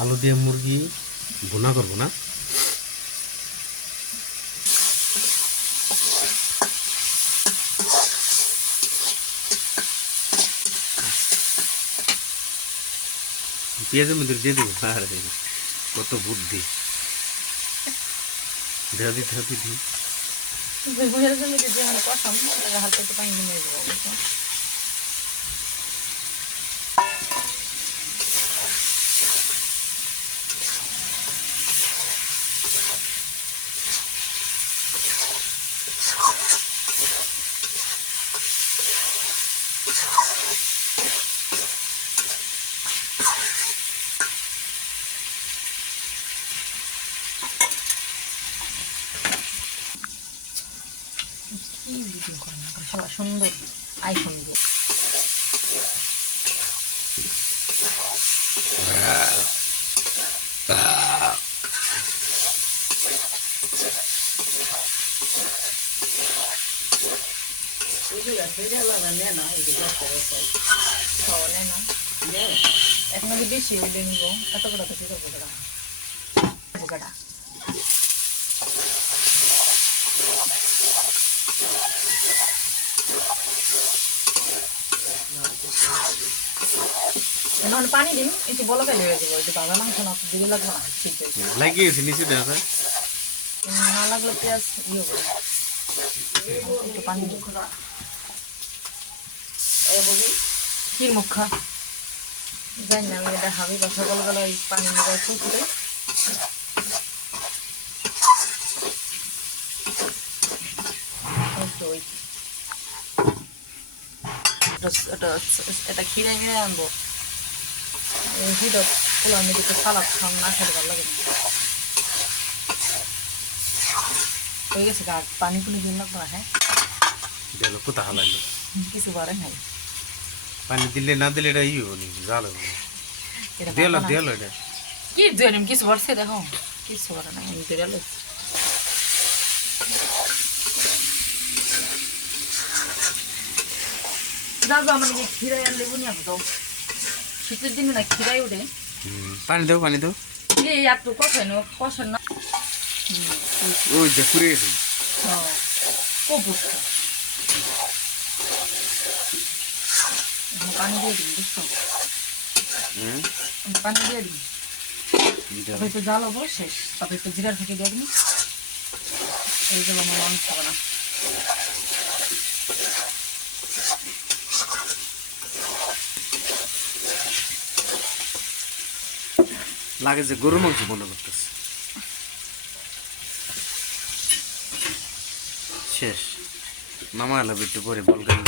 আলু দিয়ে মুরগি ভুনা করবো না। পেঁয়াজের মধ্যে দিয়ে দেবো। আরে কত বুদ্ধি! দেওয়া দিতে হবে দিই। হালকা একটু পানি নিয়ে দেবো। কি ভিডিও করে না সবার সুন্দর আইফোন দিয়ে এখন বেশি হইলে নিব এত কটা তো কি করবো বোকাটা পানি দিন একটু বলো ফেলে হয়ে যাবো একটু বাবা মাংস না দিকে লাগবে না ঠিক আছে লাগিয়েছি নিচে দেখা যায় না লাগলে পেঁয়াজ ইয়ে করে একটু পানি দিব ক্ষীর মুখা জানি না আমি এটা হাবি বা সকালবেলা ওই পানি নিয়ে ফুটে এটা খিরে মিরে আনবো হিরত পোলা আমি একটু সালাদ খাম না খেতে ভালো লাগে হয়ে গেছে গা পানি পুনি দিন লাগবে না হ্যাঁ গেল কোথা হালাইলো কিছু পারে নাই পানি দিলে না দিলে এটা ই হবো জাল হবো দেলো দেলো এটা কি দিলাম কিছু পারছে দেখো কিছু পারে না আমি দিয়ে গেল দাদা আমার খিরাই আর লেবু নিয়ে আসবো শীতের দিনে না খিরাই উঠে পানি দাও পানি দাও এই একটু কষানো কষান না ওই যে পুড়ে গেছে কপুর পানি দিয়ে দিন বুঝছো পানি দিয়ে দিন তারপর একটু জাল হবো শেষ তারপর একটু জিরার ফাঁকি দিয়ে দিন এই যে আমার মাংস হবে না লাগে যে গরু মাংস মনে করতেছে শেষ নামাইলাম একটু পরে বলগান